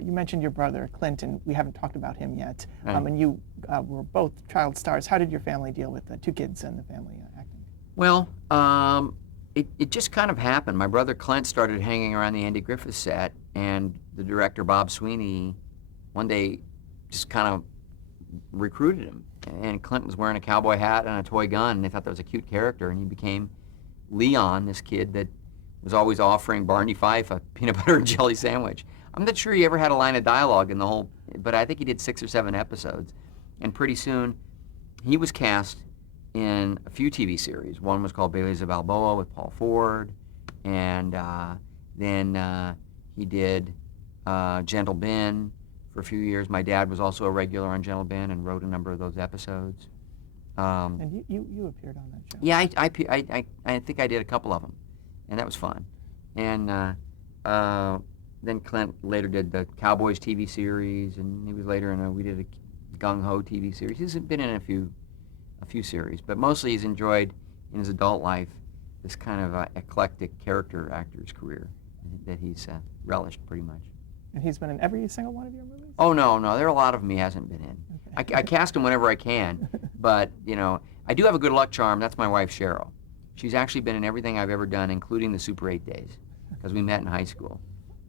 You mentioned your brother, Clint, and we haven't talked about him yet. Right. And you were both child stars. How did your family deal with two kids and the family acting? Well, it just kind of happened. My brother Clint started hanging around the Andy Griffith set, and the director Bob Sweeney one day just kind of recruited him. And Clint was wearing a cowboy hat and a toy gun, and they thought that was a cute character, and he became Leon, this kid that was always offering Barney Fife a peanut butter and jelly sandwich. I'm not sure he ever had a line of dialogue in the whole, but I think he did 6 or 7 episodes. And pretty soon, he was cast in a few TV series. One was called Baileys of Balboa with Paul Ford, and then he did Gentle Ben for a few years. My dad was also a regular on Gentle Ben and wrote a number of those episodes. And you appeared on that show. Yeah, I think I did a couple of them, and that was fun. And then Clint later did the Cowboys TV series, and he was later we did a Gung Ho TV series. He's been in a few series, but mostly he's enjoyed in his adult life this kind of eclectic character actor's career that he's relished pretty much. And he's been in every single one of your movies? Oh, no, there are a lot of them he hasn't been in. Okay. I cast him whenever I can, but, I do have a good luck charm. That's my wife, Cheryl. She's actually been in everything I've ever done, including the Super 8 days, because we met in high school.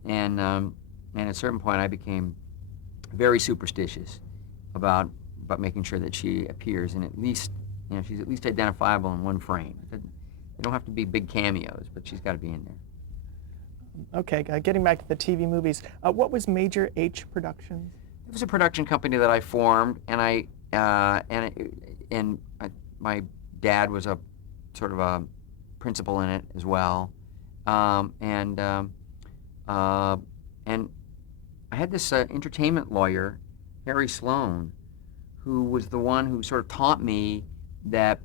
And at a certain point, I became very superstitious about making sure that she appears in at least, she's at least identifiable in one frame. They don't have to be big cameos, but she's got to be in there. Okay, getting back to the TV movies, what was Major H Productions? It was a production company that I formed, and my dad was a sort of a principal in it as well, and I had this entertainment lawyer, Harry Sloan, who was the one who sort of taught me that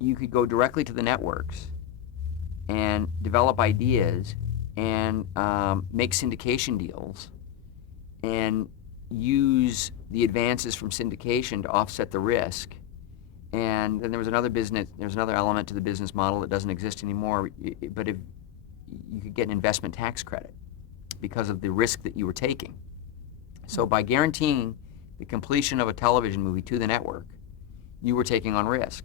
you could go directly to the networks and develop ideas and make syndication deals and use the advances from syndication to offset the risk. And then there's another element to the business model that doesn't exist anymore, but if you could get an investment tax credit because of the risk that you were taking. So by guaranteeing the completion of a television movie to the network, you were taking on risk.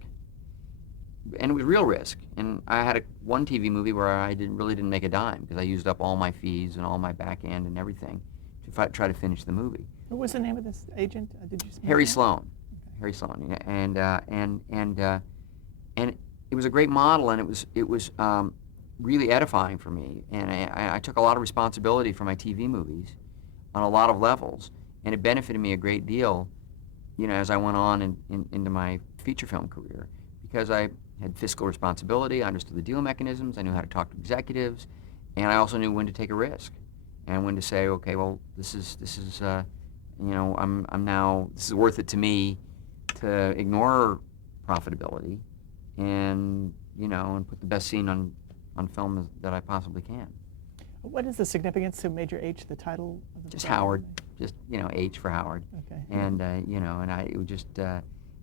And it was real risk. And I had one TV movie where I really didn't make a dime because I used up all my fees and all my back end and everything to try to finish the movie. What was the name of this agent? Did you say Harry that? Sloan. Okay. Harry Sloan. And it was a great model, and it was really edifying for me. And I took a lot of responsibility for my TV movies on a lot of levels, and it benefited me a great deal, as I went on into my feature film career, because I had fiscal responsibility, I understood the deal mechanisms, I knew how to talk to executives, and I also knew when to take a risk and when to say, okay, well, this is I'm now, this is worth it to me to ignore profitability and put the best scene on film that I possibly can. What is the significance to Major H, the title of the Just program? Howard, just H for Howard. Okay. And and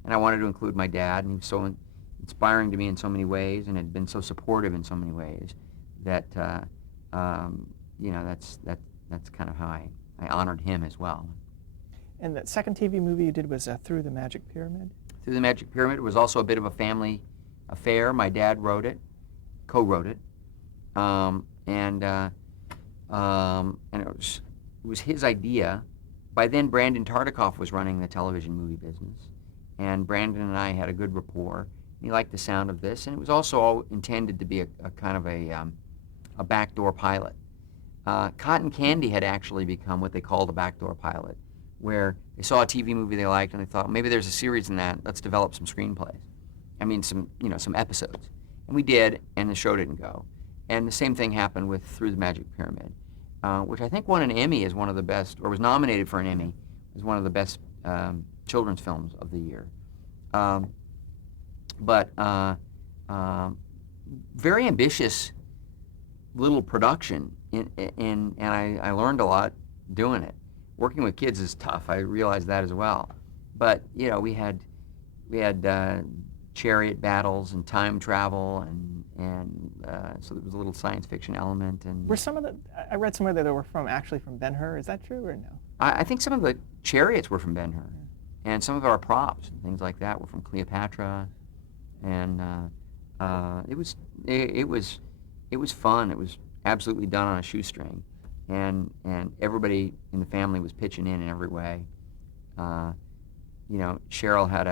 I wanted to include my dad, and he was so inspiring to me in so many ways, and had been so supportive in so many ways that that's kind of how I honored him as well. And the second TV movie you did was Through the Magic Pyramid? Through the Magic Pyramid was also a bit of a family affair. My dad wrote it, co-wrote it, and it was his idea. By then, Brandon Tartikoff was running the television movie business, and Brandon and I had a good rapport. He liked the sound of this, and it was also all intended to be a kind of a backdoor pilot. Cotton Candy had actually become what they called a backdoor pilot, where they saw a TV movie they liked and they thought, maybe there's a series in that, let's develop some screenplays. Some episodes. And we did, and the show didn't go. And the same thing happened with Through the Magic Pyramid, which I think won an Emmy as one of the best, or was nominated for an Emmy as one of the best children's films of the year. But very ambitious little production, and I learned a lot doing it. Working with kids is tough. I realized that as well. But we had chariot battles and time travel, so there was a little science fiction element. And Were some of the, I read somewhere that they were actually from Ben-Hur. Is that true or no? I think some of the chariots were from Ben-Hur, and some of our props and things like that were from Cleopatra, and it was fun. It was absolutely done on a shoestring, and everybody in the family was pitching in every way. Cheryl had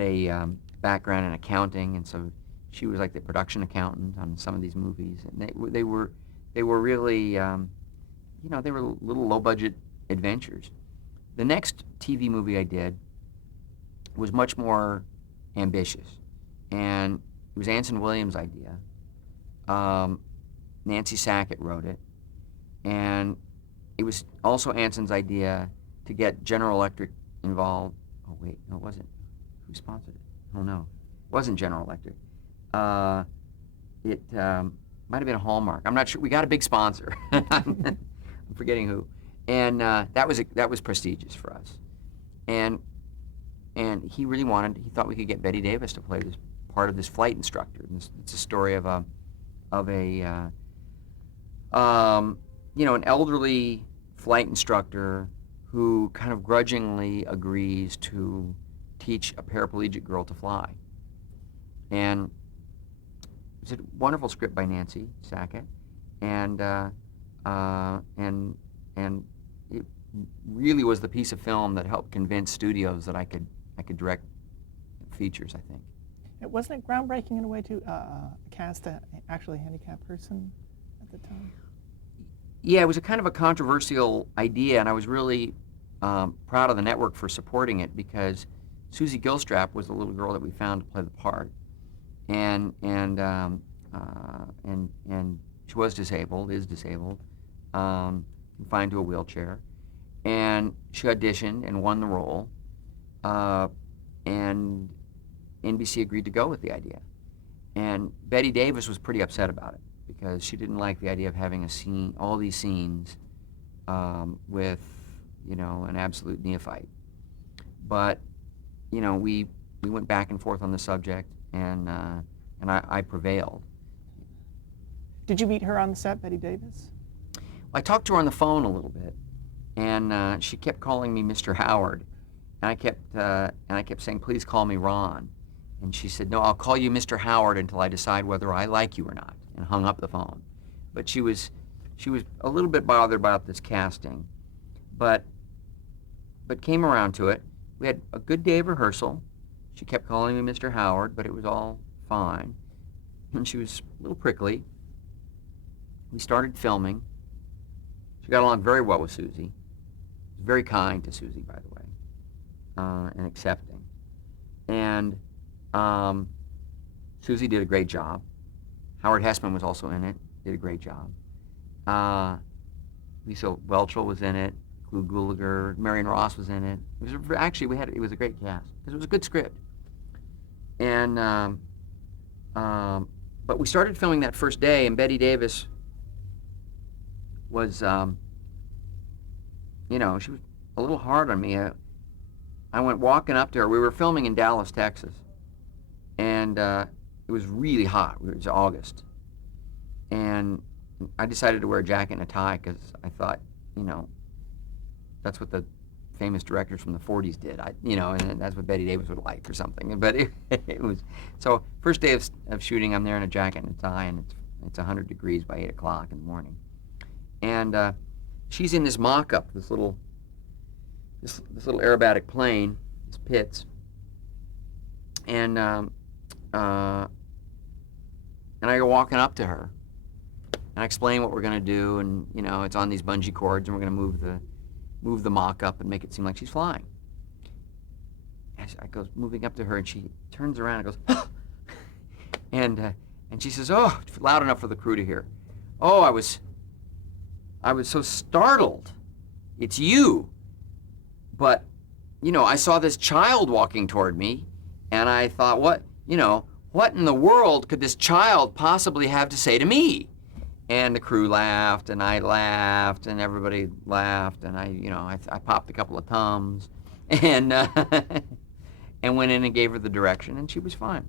a background in accounting, and so she was like the production accountant on some of these movies, and they were really they were little low budget adventures. The next TV movie I did was much more ambitious, and it was Anson Williams' idea. Nancy Sackett wrote it, and it was also Anson's idea to get General Electric involved. Oh wait, no, it wasn't. Who sponsored it? Oh no, it wasn't General Electric. It might have been a Hallmark. I'm not sure. We got a big sponsor. I'm forgetting who. And that was prestigious for us. And he really he thought we could get Bette Davis to play this part of this flight instructor. And it's a story of an elderly flight instructor who kind of grudgingly agrees to teach a paraplegic girl to fly. And it was a wonderful script by Nancy Sackett, and it really was the piece of film that helped convince studios that I could direct features, I think. Wasn't it groundbreaking in a way to cast a actually handicapped person at the time? Yeah, it was a kind of a controversial idea, and I was really proud of the network for supporting it, because Susie Gilstrap was the little girl that we found to play the part, and she was disabled, is disabled, confined to a wheelchair, and she auditioned and won the role, and NBC agreed to go with the idea. And Bette Davis was pretty upset about it, because she didn't like the idea of having all these scenes with, an absolute neophyte. But, we went back and forth on the subject, and I prevailed. Did you meet her on the set, Bette Davis? I talked to her on the phone a little bit, and she kept calling me Mr. Howard, and I kept saying, "Please call me Ron." And she said, "No, I'll call you Mr. Howard until I decide whether I like you or not," and hung up the phone. But she was a little bit bothered about this casting, but came around to it. We had a good day of rehearsal. She kept calling me Mr. Howard, but it was all fine. And she was a little prickly. We started filming. She got along very well with Susie. Very kind to Susie, by the way, and accepting. And Susie did a great job. Howard Hessman was also in it, did a great job. Lisa Whelchel was in it. Lou Gulager, Marion Ross was in it. It was a great cast, because it was a good script. And but we started filming that first day, and Bette Davis was, she was a little hard on me. I went walking up to her. We were filming in Dallas, Texas, and it was really hot. It was August, and I decided to wear a jacket and a tie, because I thought, that's what the famous directors from the 40s did. And that's what Bette Davis would like or something. But it was, so first day of shooting, I'm there in a jacket and a tie, and it's 100 degrees by 8 o'clock in the morning. And she's in this mock-up, this little aerobatic plane, this Pitts, and I go walking up to her, and I explain what we're going to do, and it's on these bungee cords, and we're going to move the mock-up and make it seem like she's flying. I go moving up to her, and she turns around and goes, and she says, "Oh," loud enough for the crew to hear. "Oh, I was so startled. It's you. But, I saw this child walking toward me, and I thought, what in the world could this child possibly have to say to me?" And the crew laughed, and I laughed, and everybody laughed, and I popped a couple of Tums, and and went in and gave her the direction, and she was fine.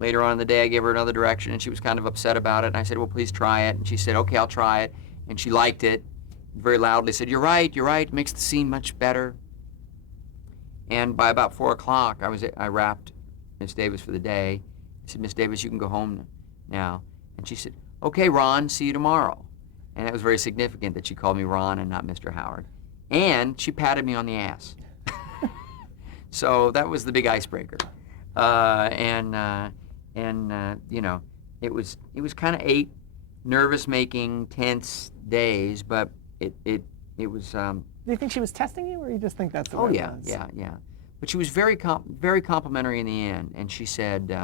Later on in the day, I gave her another direction, and she was kind of upset about it. And I said, well, please try it. And she said, okay, I'll try it. And she liked it. Very loudly said, you're right, it makes the scene much better. And by about 4 o'clock, I wrapped Miss Davis for the day. I said, Miss Davis, you can go home now. And she said, okay, Ron, see you tomorrow. And that was very significant that she called me Ron and not Mr. Howard. And she patted me on the ass. So that was the big icebreaker. You know, it was kind of 8 nervous-making, tense days, but it was. Do you think she was testing you, or you just think that's the way it was? Yeah. But she was very complimentary in the end, and she said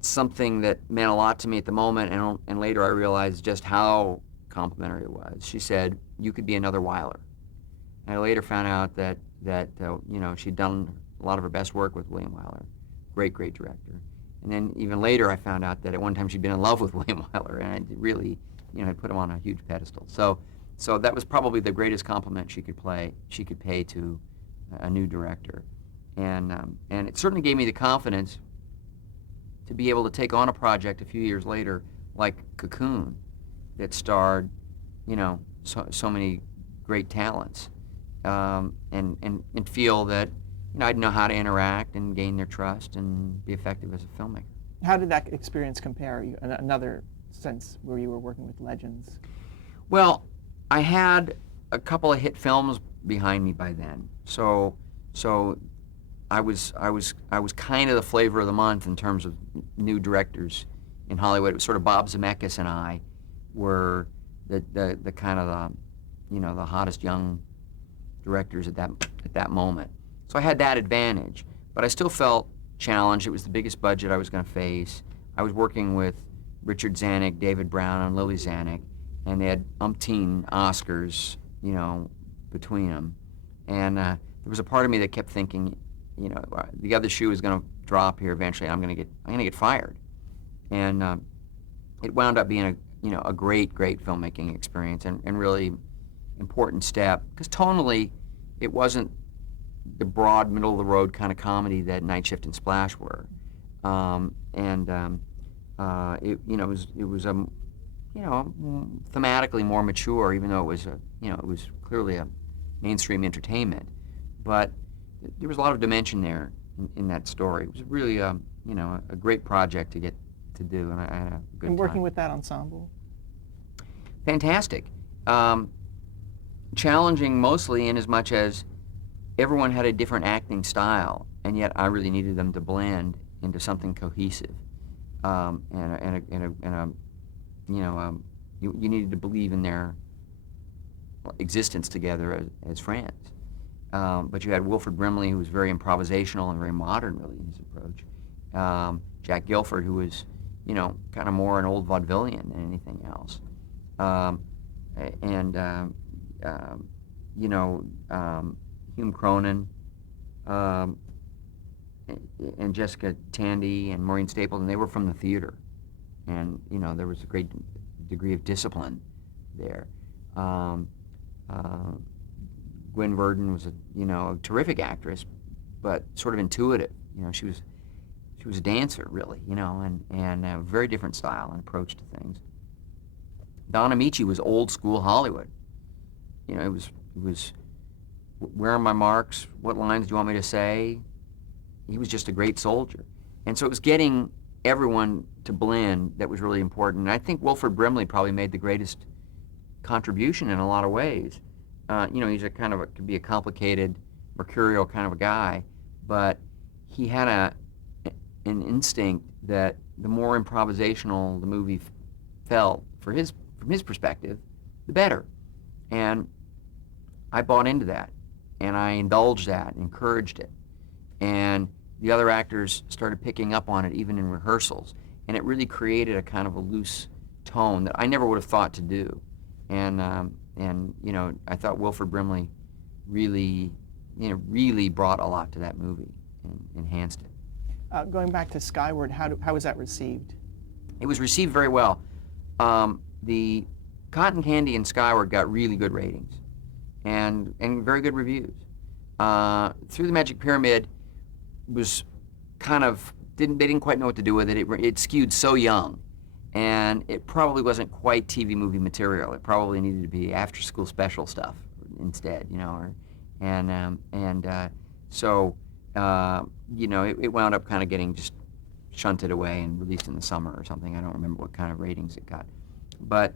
something that meant a lot to me at the moment, and later I realized just how complimentary it was. She said, "You could be another Wyler." And I later found out that you know, she'd done a lot of her best work with William Wyler, great director. And then even later I found out that at one time she'd been in love with William Wyler, and I really, you know, had put him on a huge pedestal. So that was probably the greatest compliment she could pay to a new director, and it certainly gave me the confidence to be able to take on a project a few years later like Cocoon, that starred, you know, so many great talents, and feel that, you know, I'd know how to interact and gain their trust and be effective as a filmmaker. How did that experience compare? Another sense where you were working with legends. Well, I had a couple of hit films behind me by then, so I was kind of the flavor of the month in terms of new directors in Hollywood. It was sort of Bob Zemeckis and I were the kind of the, you know, the hottest young directors at that moment. So I had that advantage, but I still felt challenged. It was the biggest budget I was going to face. I was working with Richard Zanuck, David Brown, and Lily Zanuck, and they had umpteen Oscars, you know, between them. And there was a part of me that kept thinking, you know, the other shoe is going to drop here eventually. I'm going to get fired. And it wound up being a great filmmaking experience, and really important step, because tonally it wasn't the broad middle of the road kind of comedy that Night Shift and Splash were. It was thematically more mature, even though it was clearly a mainstream entertainment, but there was a lot of dimension there in that story. It was really a great project to get to do, and I had a good time. And working with that ensemble? Fantastic. Challenging mostly in as much as everyone had a different acting style, and yet I really needed them to blend into something cohesive. You needed to believe in their existence together as friends. But you had Wilford Brimley, who was very improvisational and very modern, really, in his approach. Jack Gilford, who was, you know, kind of more an old vaudevillian than anything else. Hume Cronin, and Jessica Tandy and Maureen Stapleton, they were from the theater. And, you know, there was a great degree of discipline there. Gwen Verdon was a terrific actress, but sort of intuitive. You know, she was a dancer, really, you know, and a very different style and approach to things. Don Amici was old school Hollywood. You know, it was where are my marks? What lines do you want me to say? He was just a great soldier. And so it was getting everyone to blend that was really important. And I think Wilford Brimley probably made the greatest contribution in a lot of ways. He's could be a complicated, mercurial kind of a guy, but he had an instinct that the more improvisational the movie felt from his perspective, the better. And I bought into that, and I indulged that, encouraged it. And the other actors started picking up on it even in rehearsals, and it really created a kind of a loose tone that I never would have thought to do. And I thought Wilford Brimley really brought a lot to that movie and enhanced it. Going back to Skyward, how was that received? It was received very well. The Cotton Candy and Skyward got really good ratings. and very good reviews. Through the Magic Pyramid was kind of they didn't quite know what to do with it. It skewed so young, and it probably wasn't quite TV movie material. It probably needed to be after school special stuff instead, so it wound up kind of getting just shunted away and released in the summer or something. I don't remember what kind of ratings it got, but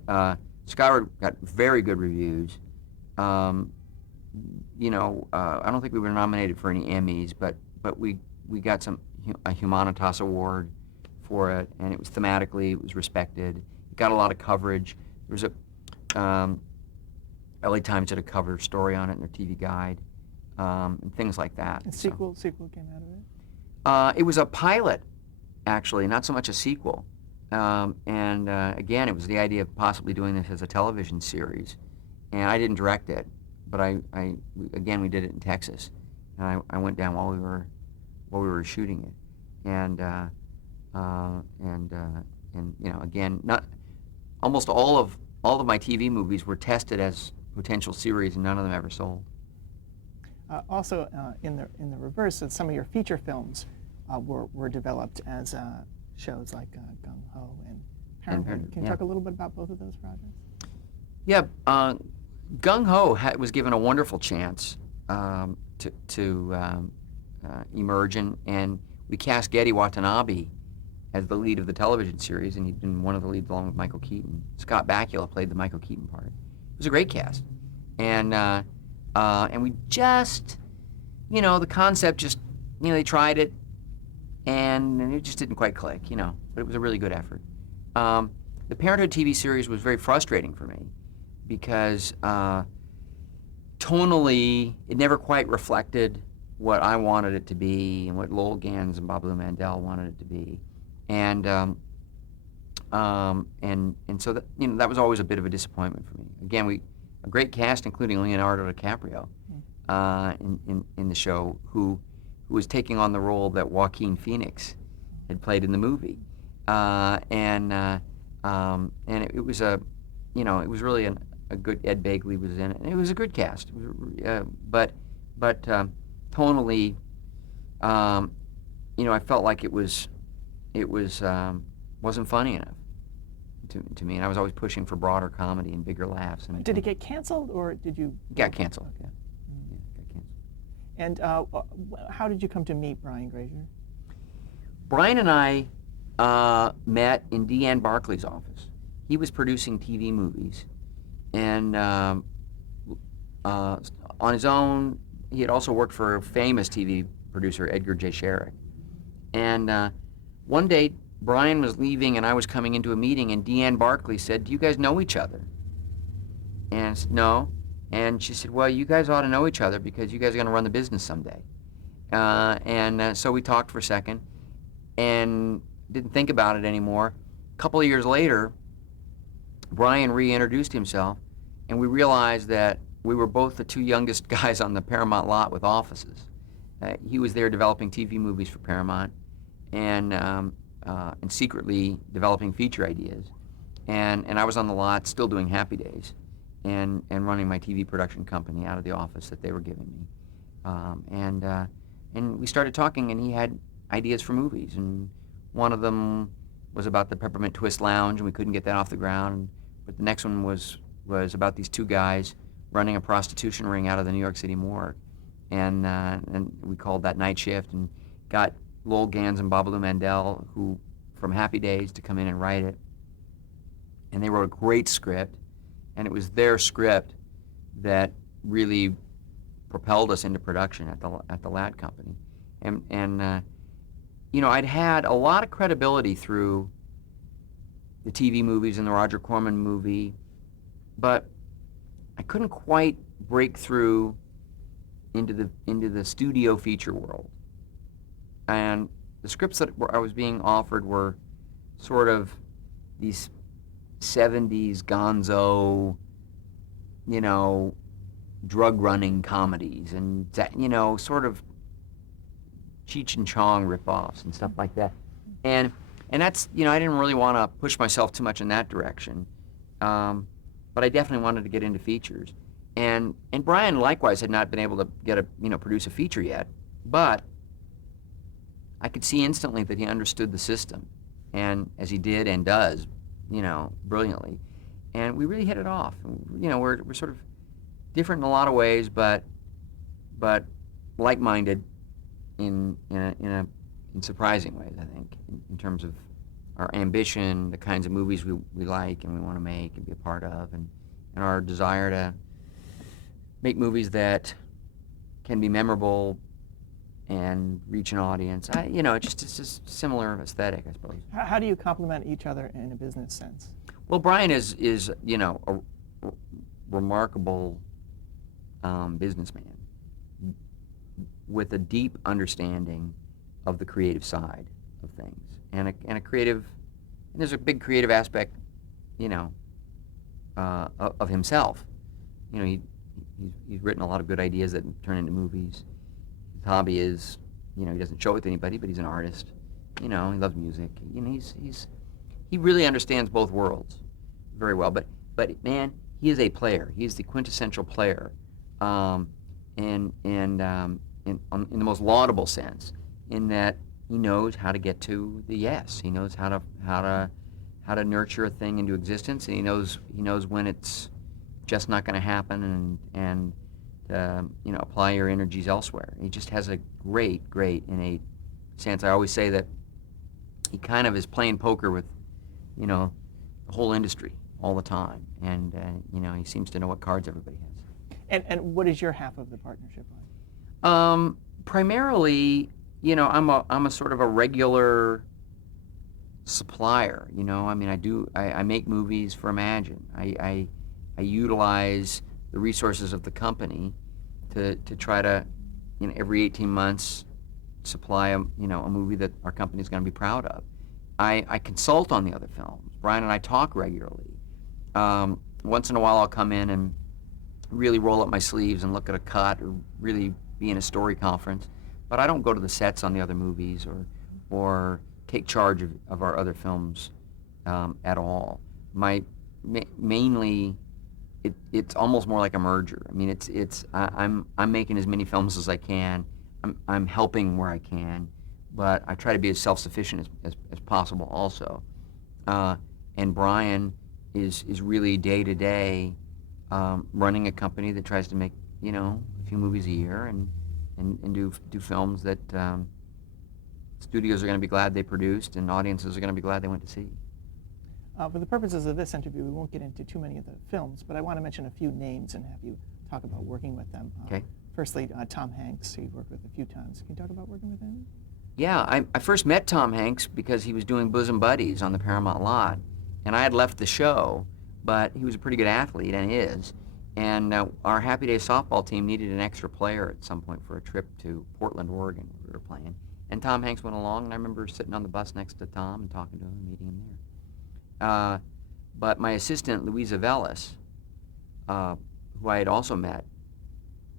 Skyward got very good reviews. I don't think we were nominated for any Emmys, but we got a Humanitas Award for it, and it was thematically, it was respected. It got a lot of coverage. There was LA Times did a cover story on it in their TV guide, and things like that. A sequel came out of it? It was a pilot, actually, not so much a sequel. Again, it was the idea of possibly doing this as a television series, and I didn't direct it, but we did it in Texas, and I went down while we were shooting it, and again, not almost all of my TV movies were tested as potential series, and none of them ever sold. Also, in the reverse, that some of your feature films were developed as shows like Gung Ho and Parenthood. Can you talk a little bit about both of those projects? Yeah, Gung Ho was given a wonderful chance to emerge, and we cast Gedde Watanabe as the lead of the television series, and he'd been one of the leads along with Michael Keaton. Scott Bakula played the Michael Keaton part. It was a great cast, and we just, the concept just, they tried it, and it just didn't quite click, but it was a really good effort. The Parenthood TV series was very frustrating for me because tonally, it never quite reflected what I wanted it to be and what Lowell Ganz and Babaloo Mandel wanted it to be, and so that that was always a bit of a disappointment for me. Again, a great cast, including Leonardo DiCaprio, in the show, who was taking on the role that Joaquin Phoenix had played in the movie, and it was it was really a good. Ed Begley was in it, and it was a good cast. But tonally, I felt like it wasn't funny enough to me, and I was always pushing for broader comedy and bigger laughs. And did it get canceled, or did you? Got canceled. Okay. Yeah, got canceled. And how did you come to meet Brian Grazer? Brian and I met in Deanne Barclay's office. He was producing TV movies, and on his own, he had also worked for a famous TV producer, Edgar J. Sherrick. And one day, Brian was leaving, and I was coming into a meeting, and Deanne Barclay said, "Do you guys know each other?" And I said, "No." And she said, "Well, you guys ought to know each other because you guys are going to run the business someday." So we talked for a second and didn't think about it anymore. A couple of years later, Brian reintroduced himself, and we realized that we were both the two youngest guys on the Paramount lot with offices. He was there developing TV movies for Paramount, and secretly developing feature ideas, and I was on the lot still doing Happy Days, and running my TV production company out of the office that they were giving me, and we started talking, and he had ideas for movies, and one of them was about the Peppermint Twist Lounge, and we couldn't get that off the ground, but the next one was about these two guys running a prostitution ring out of the New York City morgue, and we called that Night Shift, and got Lowell Ganz and Babaloo Mandel, who from Happy Days, to come in and write it. And they wrote a great script, and it was their script that really propelled us into production at the Ladd Company. And I'd had a lot of credibility through the TV movies and the Roger Corman movie, but I couldn't quite break through into the studio feature world. And the scripts that I was being offered were sort of these 70s gonzo, drug-running comedies, and, sort of Cheech and Chong ripoffs and stuff like that. And that's, I didn't really want to push myself too much in that direction. But I definitely wanted to get into features. And Brian likewise had not been able to produce a feature yet, but I could see instantly that he understood the system, and as he did and does, brilliantly. And we really hit it off. We're sort of different in a lot of ways, but like-minded in surprising ways, I think, in terms of our ambition, the kinds of movies we like and we want to make and be a part of, and our desire to make movies that can be memorable and reach an audience. It's just similar aesthetic, I suppose. How do you complement each other in a business sense? Well, Brian is a remarkable businessman with a deep understanding of the creative side of things, and a creative. And there's a big creative aspect, of himself. He's written a lot of good ideas that turn into movies. His hobby is, he doesn't show it with anybody, but he's an artist. He loves music. He really understands both worlds very well. But man, he is a player. He is the quintessential player, in the most laudable sense, in that he knows how to get to the yes. He knows how to nurture a thing into existence, and he knows when it's just not going to happen, and apply your energies elsewhere. He just has a great innate sense. I always say that he kind of is playing poker with, the whole industry all the time, and he seems to know what cards everybody has. And what is your half of the partnership like? Primarily, I'm a sort of a regular supplier. I make movies for Imagine. I utilize the resources of the company to try to, every 18 months, supply a movie that our company is going to be proud of. I consult on the other films. Brian and I talk regularly. Once in a while, I'll come in and really roll up my sleeves and look at a cut, or really be in a story conference. But I don't go to the sets on the other movies or take charge of our other films at all. Mainly, it's almost more like a merger. I'm making as many films as I can. I'm helping where I can, but I try to be as self-sufficient as possible also. And Brian is really day to day running a company that tries to make a few movies a year and do films that studios are going to be glad they produced and audiences are going to be glad they went to see. For the purposes of this interview, we won't get into too many of the films, but I want to mention a few names and have you talk about working with them. Okay. Firstly, Tom Hanks, who you've worked with a few times. Can you talk about working with him? Yeah, I first met Tom Hanks because he was doing Bosom Buddies on the Paramount lot, and I had left the show, but he was a pretty good athlete, and is. And our Happy Days softball team needed an extra player at some point for a trip to Portland, Oregon, where we were playing. And Tom Hanks went along, and I remember sitting on the bus next to Tom and talking to him and meeting him there. But my assistant, Louisa Vellis, who I had also met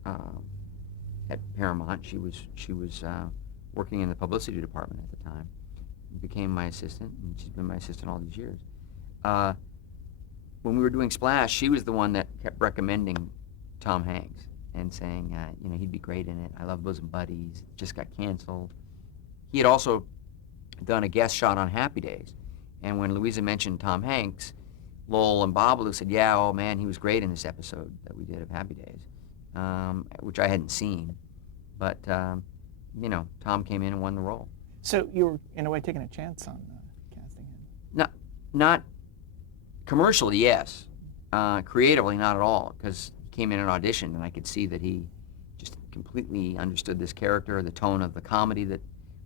at Paramount, she was working in the publicity department at the time, became my assistant, and she's been my assistant all these years. When we were doing Splash, she was the one that kept recommending Tom Hanks and saying, he'd be great in it. I love Bosom Buddies. It just got canceled. He had also done a guest shot on Happy Days. And when Louisa mentioned Tom Hanks, Lowell and Babalu said, yeah, oh man, he was great in this episode that we did of Happy Days, which I hadn't seen. But, Tom came in and won the role. So you were, in a way, taking a chance on casting him? Not commercially, yes. Creatively, not at all, because he came in and auditioned, and I could see that he just completely understood this character, the tone of the comedy that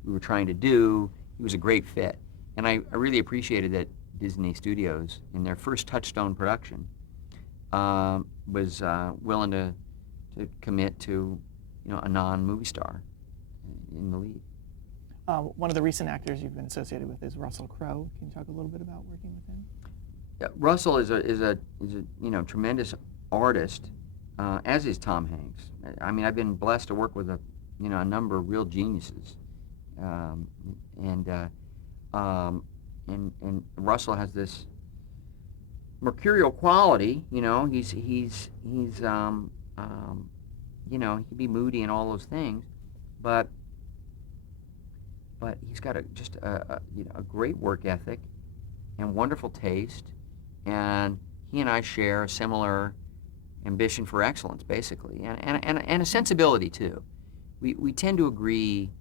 we were trying to do. He was a great fit. And I really appreciated that Disney Studios, in their first Touchstone production, was willing to commit to, a non-movie star in the lead. One of the recent actors you've been associated with is Russell Crowe. Can you talk a little bit about working with him? Yeah, Russell is a tremendous artist, as is Tom Hanks. I've been blessed to work with a number of real geniuses, and Russell has this mercurial quality. He's he can be moody and all those things, but he's got a great work ethic and wonderful taste, and he and I share a similar ambition for excellence, basically, and a sensibility too. We tend to agree.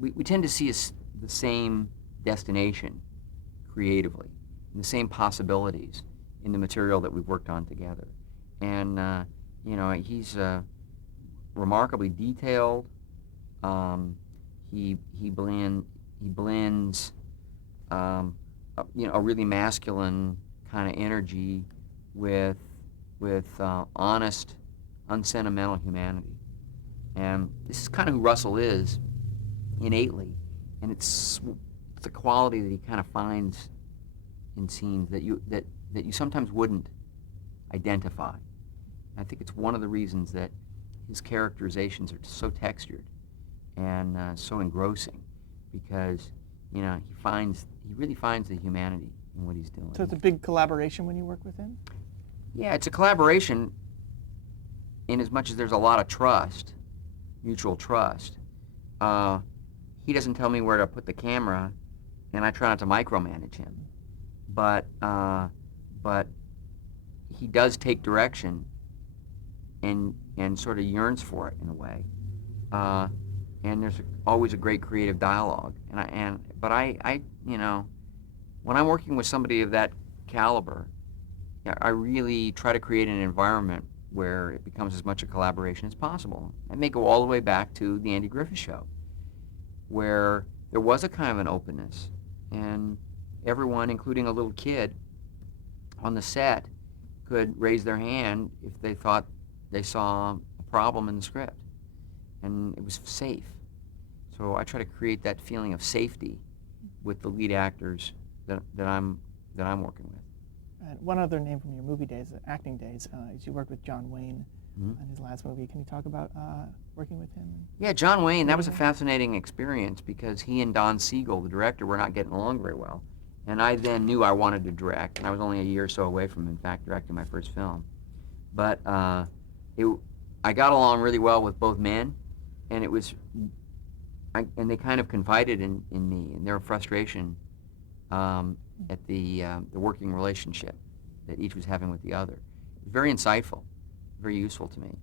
We tend to see the same destination creatively, and the same possibilities in the material that we've worked on together. And he's remarkably detailed. He blends a really masculine kind of energy with honest, unsentimental humanity. And this is kind of who Russell is innately, and it's a quality that he kind of finds in scenes that you sometimes wouldn't identify. I think it's one of the reasons that his characterizations are so textured and so engrossing, because he really finds the humanity in what he's doing. So it's a big collaboration when you work with him? Yeah, it's a collaboration in as much as there's a lot of trust, mutual trust. He doesn't tell me where to put the camera, and I try not to micromanage him. But he does take direction and sort of yearns for it in a way. And there's always a great creative dialogue. But I when I'm working with somebody of that caliber, I really try to create an environment where it becomes as much a collaboration as possible. I may go all the way back to the Andy Griffith Show, where there was a kind of an openness, and everyone, including a little kid on the set, could raise their hand if they thought they saw a problem in the script, and it was safe. So I try to create that feeling of safety with the lead actors that I'm working with. And one other name from your movie days, acting days, is you worked with John Wayne on his last movie. Can you talk about working with him? Yeah, John Wayne, that was a fascinating experience because he and Don Siegel, the director, were not getting along very well. And I then knew I wanted to direct, and I was only a year or so away from, in fact, directing my first film. But I got along really well with both men, and and they kind of confided in me and their frustration at the working relationship that each was having with the other. It was very insightful, very useful to me.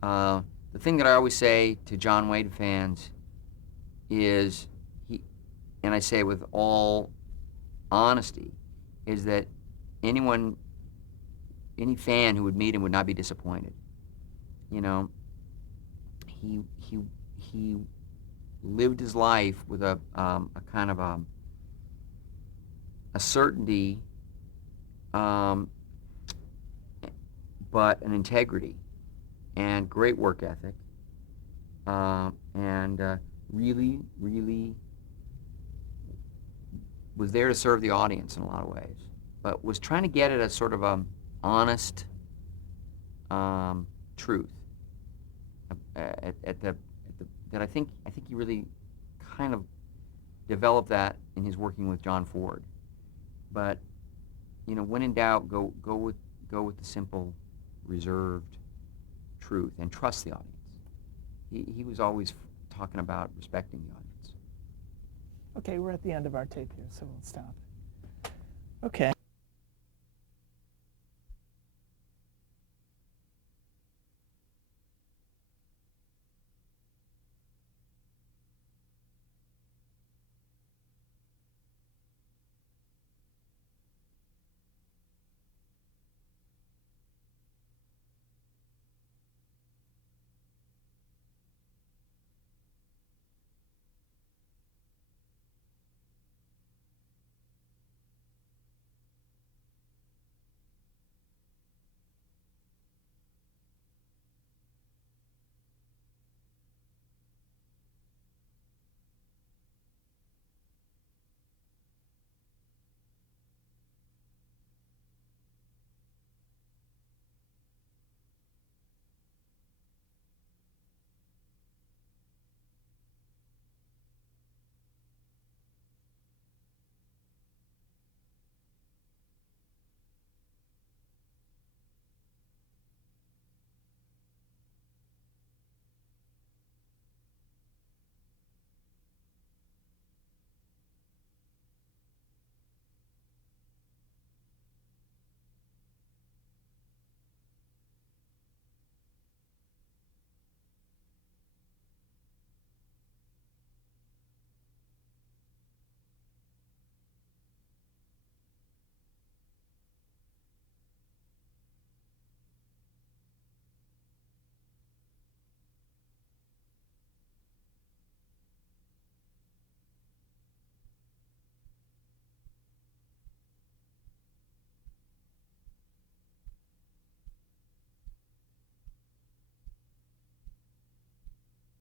The thing that I always say to John Wayne fans is, and I say with all honesty, is that any fan who would meet him would not be disappointed. He lived his life with a kind of a certainty, but an integrity and great work ethic, and really was there to serve the audience in a lot of ways, but was trying to get at a sort of honest truth that I think he really kind of developed that in his working with John Ford. But when in doubt, go with the simple, reserved truth and trust the audience. He was always talking about respecting the audience. Okay, we're at the end of our tape here, so we'll stop. Okay.